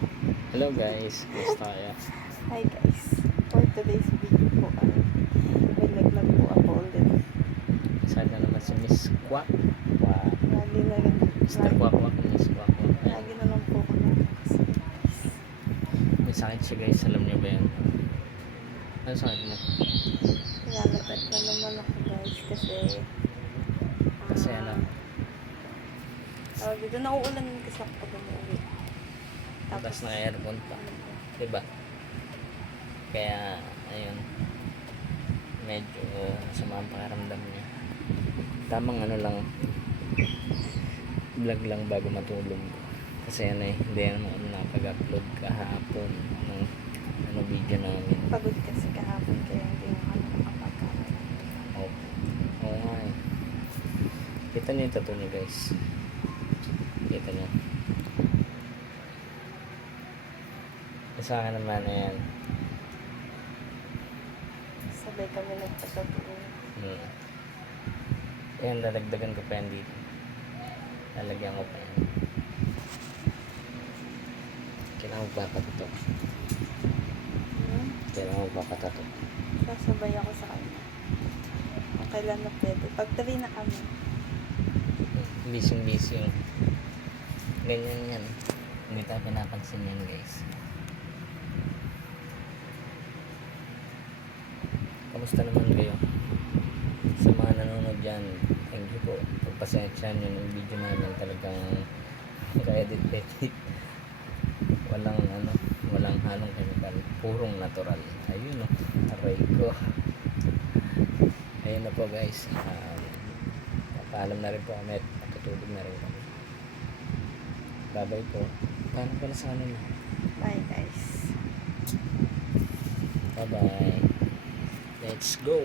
Hello guys, kumusta kayo? Hi guys, for today's video po ay may naglag po ako ulit. Saan na naman si Miss Kwak? Kwak. Lagi na lang, Mr. Kwak Kwak, Miss Kwak Kwak. lagi na lang po ako nagkakasal guys. May sakit siya guys, alam niyo ba yan? Ano sakit mo? Nilalagad na naman ako guys Kasi ano? Dito nauulan kasi ako pag umuwi. Tapos na aircon pa. Diba? Kaya, ayun. Medyo sama ang pakiramdam niya. Tamang ano lang, vlog lang bago matulog. Kasi ano eh, hindi naman nakapag-upload kahapon ng ano video namin. Pagod kasi kahapon kaya hindi na kami nakapagkaroon. Oo nga eh. Kita niyo yung tattoo niya guys. Kita niyo. Sa akin naman ayan. Sabay kami nagpatato. Ayan, lalagdagan ko pa yan dito. Lalagyan ko pa yan. Kailangan magpapatato. Kailangan magpapatato. Sasabay ako sa kanya. Kung kailan na pwede. Pag tabi na kami. Busy. Ganyan yan. Hindi tayo pinapansin yan guys. Kamusta naman kayo? Sa mga nanonood dyan, thank you po. Pagpasensya nyo ng video namin talagang ka-edit. Walang halong chemical. Purong natural. Ayun o. Aray ko. Ayun na po guys. Paalam na rin po kami at matutulog na rin kami. Bye-bye po. Paano ka na sa kanila? Bye guys. Bye-bye. Let's go.